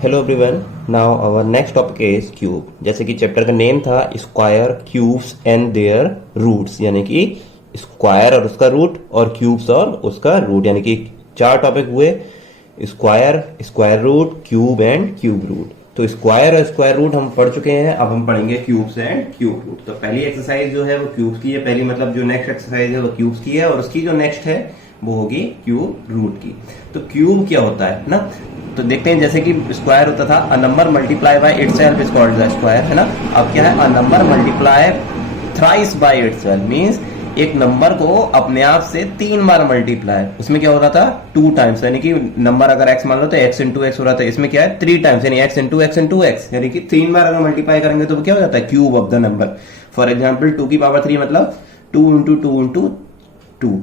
Hello everyone, now our next topic is cube. जैसे कि chapter का नेम था square, cubes and their roots, यानी कि स्क्वायर और उसका रूट और क्यूब्स और उसका रूट, यानी कि चार टॉपिक हुए: square, square root, cube and cube root. तो स्क्वायर और स्क्वायर रूट हम पढ़ चुके हैं, अब हम पढ़ेंगे क्यूब्स एंड क्यूब रूट। तो पहली एक्सरसाइज जो है वो क्यूब्स की है, पहली मतलब जो नेक्स्ट एक्सरसाइज है वो क्यूब्स की है, और उसकी जो नेक्स्ट है वो होगी क्यूब रूट की। तो क्यूब क्या होता है ना, तो देखते हैं। जैसे कि स्क्वायर होता था a number multiply by itself is called the square, है ना। अब क्या है, a number multiply thrice by itself means एक नंबर को अपने आप से 3 बार मल्टीप्लाई। उसमें क्या हो रहा था, 2 टाइम्स, यानी कि नंबर अगर x मान लो तो x इंटू एक्स हो रहा था, इसमें क्या है 3 टाइम्स, यानी x into x into x, यानी कि 3 बार अगर मल्टीप्लाई करेंगे तो क्या हो जाता है, cube of the number. For example 2 की पावर 3 मतलब 2 इंटू 2 इंटू 2।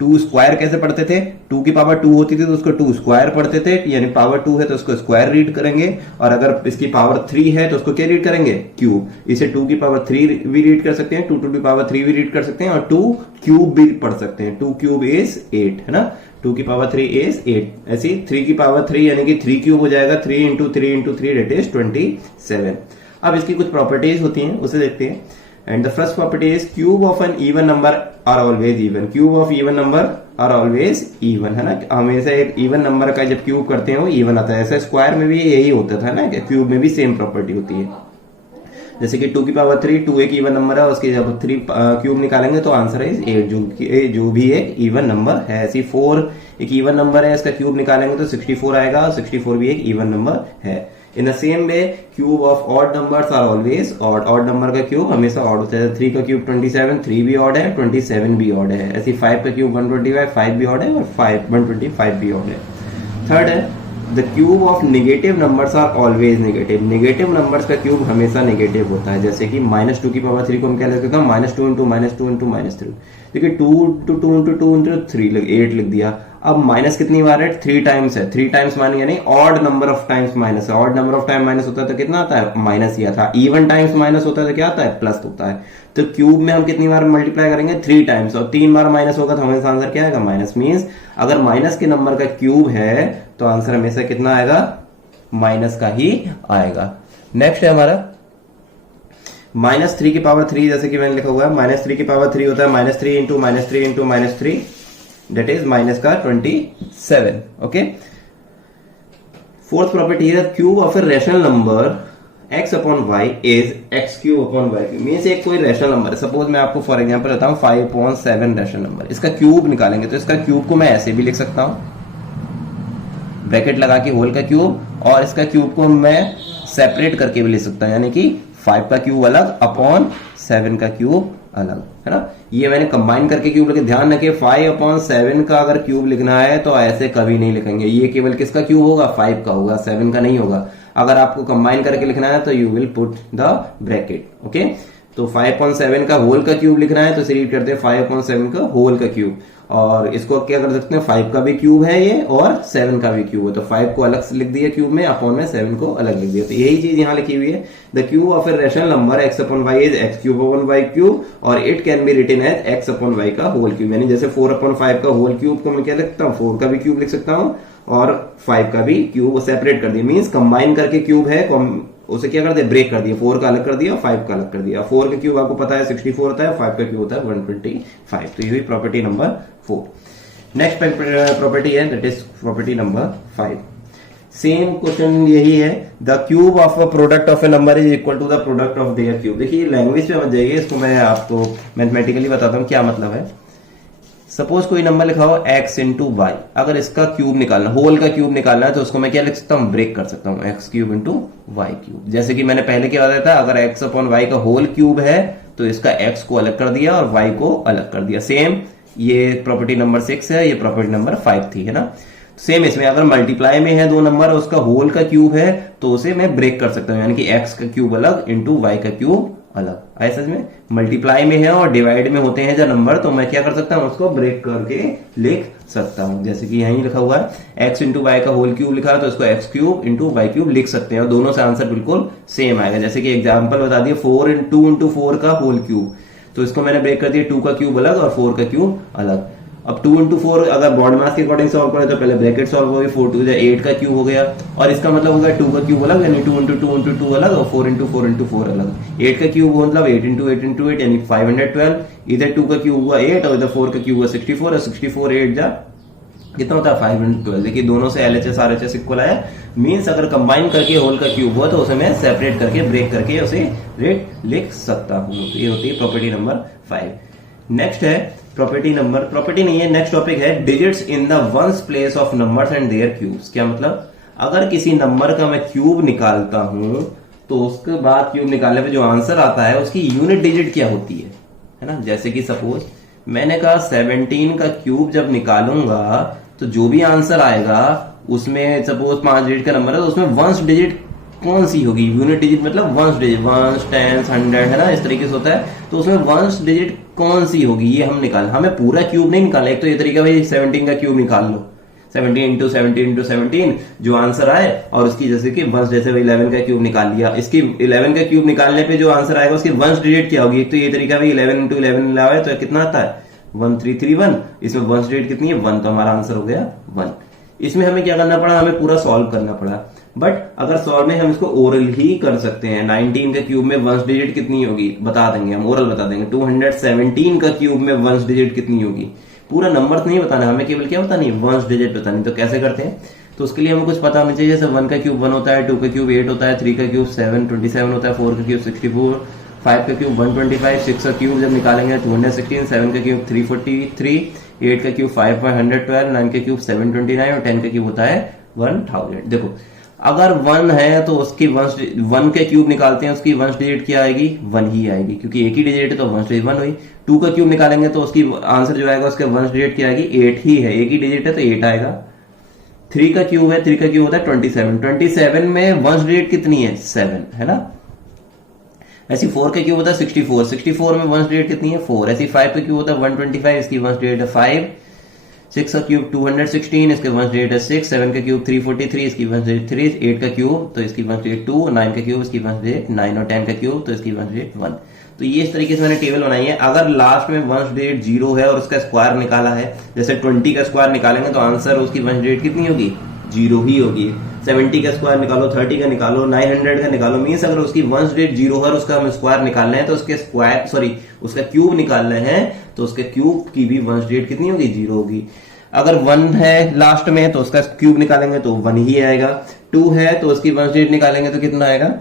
2 स्क्वायर कैसे पढ़ते थे, 2 की पावर 2 होती थी तो उसको 2 स्क्वायर पढ़ते थे, यानी पावर 2 है तो उसको स्क्वायर रीड करेंगे, और अगर इसकी पावर 3 है तो उसको क्या रीड करेंगे, क्यूब। इसे 2 की पावर 3 भी रीड कर सकते हैं, 2 टू दी पावर 3 भी रीड कर सकते हैं, और 2 क्यूब भी पढ़ सकते हैं। 2 क्यूब इज 8, है ना। 2 की पावर 3 इज 8। ऐसी 3 की पावर 3 यानी कि 3 क्यूब हो जाएगा, 3 इंटू 3 इंटू 3 डेट इज 27। अब इसकी कुछ प्रॉपर्टीज होती हैं, उसे देखते हैं। And the first property is cube of an even number are always even. Cube of even number are always even, है ना। हमेशा एक इवन नंबर का जब क्यूब करते हैं वो इवन आता है। ऐसा स्क्वायर में भी यही होता था ना, क्यूब में भी सेम प्रॉपर्टी होती है। जैसे कि 2 की पावर 3, 2 एक इवन नंबर है, उसके जब 3 क्यूब निकालेंगे तो आंसर इज 8, जो भी एक इवन नंबर है। ऐसी 4 एक इवन नंबर है, इसका क्यूब निकालेंगे तो 64 आएगा, और 64 भी एक इवन नंबर है। In the same way cube of odd numbers are always odd. Odd number का क्यूब हमेशा ऑड होता है। 3 का क्यूब 27, 3 भी ऑड है, 27 भी ऑड है। ऐसी 5 का क्यूब 125, 5 भी ऑड है, और 125 भी ऑड है। थर्ड है the cube of negative numbers are always negative. Negative numbers का क्यूब हमेशा नेगेटिव होता है। जैसे कि -2 की पावर 3 को हम क्या लिख सकते हैं, -2 इंटू -2 इंटू -3। देखिए 2 इंटू 2 इंटू 2 इंटू 3 8 लिख दिया। अब माइनस कितनी बार है, 3 टाइम्स है। 3 टाइम्स माइनस यानी odd number of times minus है। Odd number of time minus होता है तो कितना आता है, माइनस ही आता है। इवन टाइम्स माइनस होता है तो क्या आता है, प्लस होता है। तो क्यूब में हम कितनी बार मल्टीप्लाई करेंगे, 3 टाइम्स, और 3 बार माइनस होगा तो हमेशा आंसर क्या आएगा, माइनस। मींस अगर माइनस के नंबर का क्यूब है तो आंसर हमेशा कितना आएगा, माइनस का ही आएगा। नेक्स्ट है हमारा -3 की पावर 3। जैसे कि मैंने लिखा हुआ है -3 की पावर 3 होता है -3 into -3 into -3, that is minus का 27। ओके। फोर्थ प्रॉपर्टी है cube of a rational number x upon y is x cube upon y cube. Means एक कोई रैशनल नंबर है, सपोज मैं आपको फॉर एग्जांपल बताऊं 5/7 रैशनल नंबर, इसका क्यूब निकालेंगे तो इसका क्यूब को मैं ऐसे भी लिख सकता हूं, ब्रैकेट लगा के होल का क्यूब, और इसका क्यूब को मैं सेपरेट करके भी लिख सकता हूं, यानी कि 5 का क्यूब अलग अपॉन 7 का क्यूब अलग, है ना। ये मैंने कंबाइन करके क्यूब लिखे। ध्यान रखिए 5/7 का अगर क्यूब लिखना है तो ऐसे कभी नहीं लिखेंगे। ये केवल किसका क्यूब होगा, 5 का होगा, 7 का नहीं होगा। अगर आपको कंबाइन करके लिखना है तो you will put the bracket. Okay. तो 5/7 का होल का क्यूब लिखना है तो इसे रीड करते हैं 5/7 का होल का क्यूब, और इसको क्या कर सकते हैं, 5 का भी क्यूब है ये, और 7 का भी क्यूब है, तो 5 को अलग से लिख दिया क्यूब में, अपॉन में 7 को अलग लिख दिया। तो यही चीज यहाँ लिखी हुई है, the cube of a rational number x upon y is x cube upon y cube, और it can be written as x upon y का होल क्यूब। यानी जैसे 4/5 का होल क्यूब को मैं क्या लिखता हूँ, 4 का भी क्यूब लिख सकता हूँ, और 5 का भी क्यूब सेपरेट कर दिया। मीन्स कंबाइन करके क्यूब है, उसे क्या कर दिया, ब्रेक कर दिया, 4 का अलग कर दिया, 5 का अलग कर दिया। 4 का क्यूब आपको पता है 64 होता है, 5 का क्यूब होता है 125। तो ये हुई प्रॉपर्टी नंबर 4। नेक्स्ट प्रॉपर्टी है that is property number 5। Same question यही है, the cube of a product of a number is equal to the product of their cube. देखिए लैंग्वेज पे मत जाइए, इसको मैं आपको मैथमेटिकली बताता हूँ क्या मतलब है। सपोज कोई नंबर लिखा हो x इंटू वाई, अगर इसका क्यूब निकालना, होल का क्यूब निकालना है तो उसको मैं क्या लिख सकता हूँ, ब्रेक कर सकता हूँ, x cube into y cube. जैसे कि मैंने पहले क्या बताया था, अगर x अपॉन वाई का होल क्यूब है तो इसका x को अलग कर दिया और y को अलग कर दिया। सेम ये प्रॉपर्टी नंबर 6 है, ये प्रॉपर्टी नंबर 5 थी, है ना। सेम इसमें अगर मल्टीप्लाई में है दो नंबर और उसका होल का क्यूब है तो उसे मैं ब्रेक कर सकता हूँ, यानी कि x का क्यूब अलग इंटू वाई का क्यूब अलग। ऐसा में मल्टीप्लाई में है और डिवाइड में होते हैं जब नंबर, तो मैं क्या कर सकता हूँ, उसको ब्रेक करके लिख सकता हूँ। जैसे कि यहीं लिखा हुआ है x इंटू वाई का होल क्यूब लिखा है तो इसको x cube into y cube लिख सकते हैं, और दोनों से आंसर बिल्कुल सेम आएगा। जैसे कि एग्जाम्पल बता दिया 4 इंटू 4 का होल क्यूब, तो इसको मैंने ब्रेक कर दिया, 2 का क्यूब अलग और 4 का क्यूब अलग। अब 2 इंटू 4 अगर बॉन्ड मास के अकॉर्डिंग सॉल्व करें तो पहले ब्रैकेट सॉल्व होगी, 4 टू 8 का क्यूब हो गया, और इसका मतलब होगा 2 का क्यूब अलग, यानी 2 इंटू 2 इंटू 2 अलग, और 4 इंटू 4 इंटू 4 अलग। 8 का क्यूब मतलब 8 इंटू 8 इंटू 8 यानी 512। इधर 2 का क्यूब हुआ 8 और इधर 4 का क्यूब हुआ 64, और 64 8 जा कितना होता है 512। देखिए दोनों से LHS RHS इक्वल आया, मीन्स अगर कंबाइन करके होल का क्यूब हुआ तो उसे मैं सेपरेट करके ब्रेक करके उसे रेट लिख सकता हूं। तो ये होती है प्रॉपर्टी नंबर 5। नेक्स्ट है प्रॉपर्टी नहीं है, नेक्स्ट टॉपिक है digits in the ones place of numbers and there cubes. क्या मतलब, अगर किसी नंबर का मैं क्यूब निकालता हूं तो उसके बाद क्यूब निकालने पे जो आंसर आता है उसकी यूनिट डिजिट क्या होती है ना। जैसे कि सपोज मैंने कहा 17 का क्यूब जब निकालूंगा तो जो भी आंसर आएगा उसमें सपोज 5 डिजिट का नंबर है तो उसमें वंस डिजिट कौन सी होगी, यूनिट डिजिट मतलब वंस डिजिट, वंस, टेंस, 100 है ना, इस तरीके से होता है। तो उसमें वंस डिजिट कौन सी होगी ये हम निकाल, हमें पूरा क्यूब नहीं निकालना। एक तो ये तरीका भाई 17 का क्यूब निकाल लो, 17 इंटू 17 इंटू 17 जो आंसर आए, और उसकी जैसे कि वंस, जैसे 11 का क्यूब निकाल लिया, इसकी 11 का क्यूब निकालने पे जो आंसर आएगा उसकी वंस डिजिट क्या होगी। एक तो ये तरीका भाई 11 इंटू 11 लावा है तो कितना आता है 1331, इसमें वंस डिजिट कितनी है 1, तो हमारा आंसर हो गया 1। इसमें हमें क्या करना पड़ा, हमें पूरा सॉल्व करना पड़ा, बट अगर सॉल्व में हम इसको ओरल ही कर सकते हैं। 19 का क्यूब में वंस डिजिट कितनी होगी बता देंगे, हम ओरल बता देंगे। 217 का क्यूब में वंस डिजिट कितनी होगी, पूरा नंबर नहीं बताना हमें, केवल क्या बतानी वंस डिजिट बतानी। तो कैसे करते हैं, तो उसके लिए हमें कुछ पता होना चाहिए। जैसे 1 का क्यूब 1 होता है, 2 का क्यूब 8 होता है, 3 का क्यूब 7 27 होता है, 4 का क्यूब 64, 5 का क्यूब 125, 6 का क्यूब जब निकालेंगे 216, 7 का क्यूब 343, 8 का क्यूब 512, 9 का क्यूब 729 और 10 का क्यूब होता है 1000। देखो अगर 1 है तो उसकी 1 के क्यूब निकालते हैं, उसकी वंस डिजिट क्या आएगी 1 ही आएगी, क्योंकि एक ही डिजिट है तो वंस डिजिट 1 हुई। 2 का क्यूब निकालेंगे तो उसकी आंसर जो आएगा उसके वंस डिजिट क्या आएगी 8 ही है, एक ही डिजिट है तो 8 आएगा। 3 का क्यूब है, 3 का क्यूब होता है 27 में वंस डिजिट कितनी है 7 है ना। ऐसी 4 का क्यूब होता है 64 में वंस डिजिट कितनी है 4। ऐसी 5 का क्यूब होता है 125, इसकी वंस डिजिट है 5। 6 का क्यूब 216, इसके वंस डिजिट है 6। 7 का क्यूब 343, इसकी वंस डिजिट 3। 8 का क्यूब तो इसकी वंस डिजिट 2। 9 का क्यूब इसकी वंस डिजिट 9 और 10 का क्यूब तो इसकी वंस डिजिट 1। तो ये इस तरीके से मैंने टेबल बनाई है। अगर लास्ट में वंस डिजिट 0 है और उसका स्क्वायर निकाला है, जैसे 20 का स्क्वायर निकालेंगे तो आंसर उसकी वंस डिजिट कितनी होगी 0 ही होगी। 70 का स्क्वायर निकालो, 30 का निकालो, 900 का निकालो, मीन्स अगर उसकी वंस डिजिट 0 है और उसका हम स्क्वायर निकालना है तो उसके स्क्वायर उसका क्यूब निकालना है तो उसके क्यूब की भी वंस डिजिट कितनी होगी 0 होगी। अगर 1 है लास्ट में तो उसका क्यूब निकालेंगे तो 1 ही आएगा। 2 है तो उसकी वंस डिजिट निकालेंगे तो कितना आएगा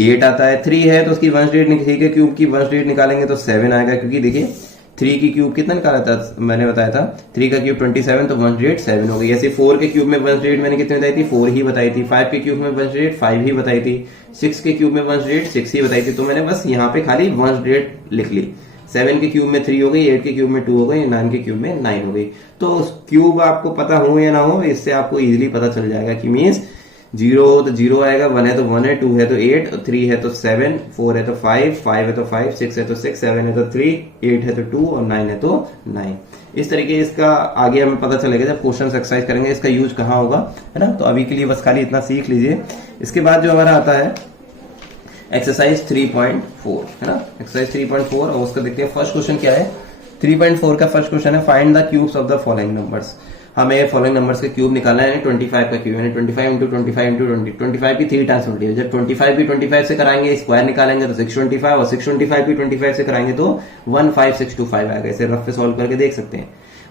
8 आता है। 3 है तो उसकी वंस डिजिट के क्यूब की वंस डिजिट निकालेंगे तो 7 आएगा, क्योंकि देखिए 3 की क्यूब कितना निकाला था मैंने बताया था 3 का क्यूब 27 तो वंस डिजिट 7 हो गई। ऐसे 4 के क्यूब में वंस डिजिट मैंने कितनी बताई थी 4 ही बताई थी। 5 के क्यूब में वंस डिजिट 5 ही बताई थी। 6 के क्यूब में वंस डिजिट 6 ही बताई थी। तो मैंने बस यहाँ पे खाली वंस डिजिट लिख ली। 7 के क्यूब में 3 हो गई, 8 के क्यूब में 2 हो गई, 9 के क्यूब में 9 हो गई। तो क्यूब आपको पता हो या ना हो, इससे आपको इजीली पता चल जाएगा कि मीन्स 0 हो तो 0 आएगा, 1 है तो 1 है, 2 है तो 8, 3 है तो 7, 4 है तो 5, 5 है तो 5, 6 है तो 6, 7 है तो 3, 8 है तो 2 और 9 है तो 9। इस तरीके इसका आगे हमें पता चलेगा जब क्वेश्चन एक्सरसाइज करेंगे इसका यूज कहाँ होगा, है ना। तो अभी के लिए बस खाली इतना सीख लीजिए। इसके बाद जो हमारा आता है एक्सरसाइज 3.4 है ना। एक्सरसाइज 3.4 और उसका देखते हैं फर्स्ट क्वेश्चन क्या है। 3.4 का फर्स्ट क्वेश्चन है find the cubes of the following numbers. हमें फॉलोइंग नंबर्स के क्यूब निकालना है। 25 का क्यूब यानी 25 इंटू 25 इंटू 20, 25 की 3 टाइम्स मल्टीप्लाई। जब 25 भी 25 से कराएंगे स्क्वायर निकालेंगे तो 625 और 625 भी 25 से कराएंगे तो 15625 आएगा। इसे रफ पे सॉल्व करके देख सकते हैं।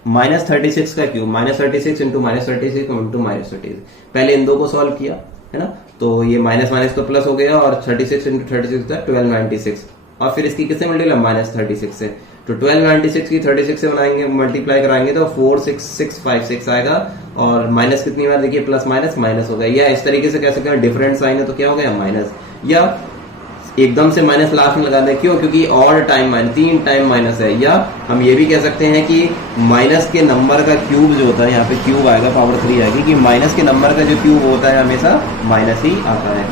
-36 का क्यूब -36 इंटू -36 इंटू -36। पहले इन दो को सॉल्व किया है ना, तो ये माइनस माइनस तो प्लस हो गया और 36 इंटू 36 था 1296 और फिर इसकी किससे मल्टीप्लाई -36 से। तो 1296 की 36 से बनाएंगे मल्टीप्लाई कराएंगे तो 46656 आएगा और माइनस कितनी बार देखिए प्लस माइनस माइनस हो गया। या इस तरीके से कह सकते हैं डिफरेंट साइन है तो क्या हो गया माइनस, या एकदम से माइनस लास्ट में लगा दें। क्यों? क्योंकि all time minus 3 time minus है। या हम ये भी कह सकते हैं कि माइनस के नंबर का क्यूब जो होता है, यहाँ पे क्यूब आएगा पावर 3 आएगी कि माइनस के नंबर का जो क्यूब होता है हमेशा माइनस ही आता है।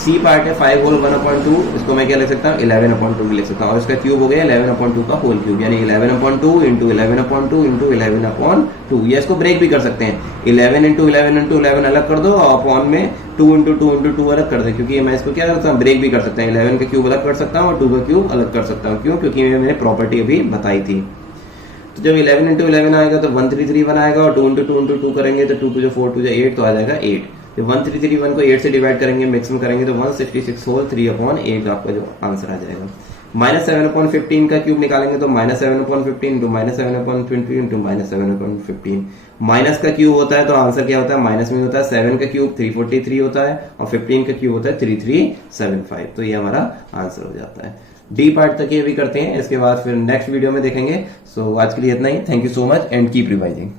सी पार्ट है 5 होल 1/2, इसको मैं क्या लिख सकता हूँ 11/2 लिख सकता हूँ और इसका क्यूब हो गया 11/2 का होल क्यूब यानी 11/2 इंटू 11/2 इंटू 11/2। या इसको ब्रेक भी कर सकते हैं 11 इंटू 11 इंटू 11 अलग कर दो और अपॉन में 2 इंटू 2 इंटू 2 अलग कर दे, क्योंकि मैं इसको क्या करता हूँ ब्रेक भी कर सकते हैं। 11 का क्यूब अलग कर सकता हूँ और 2 का क्यूब अलग कर सकता हूँ। क्यों? क्योंकि मैंने प्रॉपर्टी अभी बताई थी। तो जब 11 इंटू 11 आएगा तो 1331 आएगा, और 2 इंटू 2 करेंगे तो 2 टू 4 टू 8 तो आ जाएगा 8। जब 1331 को 8 से डिवाइड करेंगे, मिक्स में करेंगे तो 166 होल 3/8 आपका जो आंसर आ जाएगा। -7/15 का क्यूब निकालेंगे तो -7/15 इंटू -7/20 इंटू -7/15। माइनस का क्यूब होता है तो आंसर क्या होता है, माइनस में होता है। 7 का क्यूब 343 होता है और 15 का क्यूब होता है 3375। तो ये हमारा आंसर हो जाता है। डी पार्ट तक ये भी करते हैं, इसके बाद फिर नेक्स्ट वीडियो में देखेंगे। सो आज के लिए इतना ही। Thank you so much and keep revising.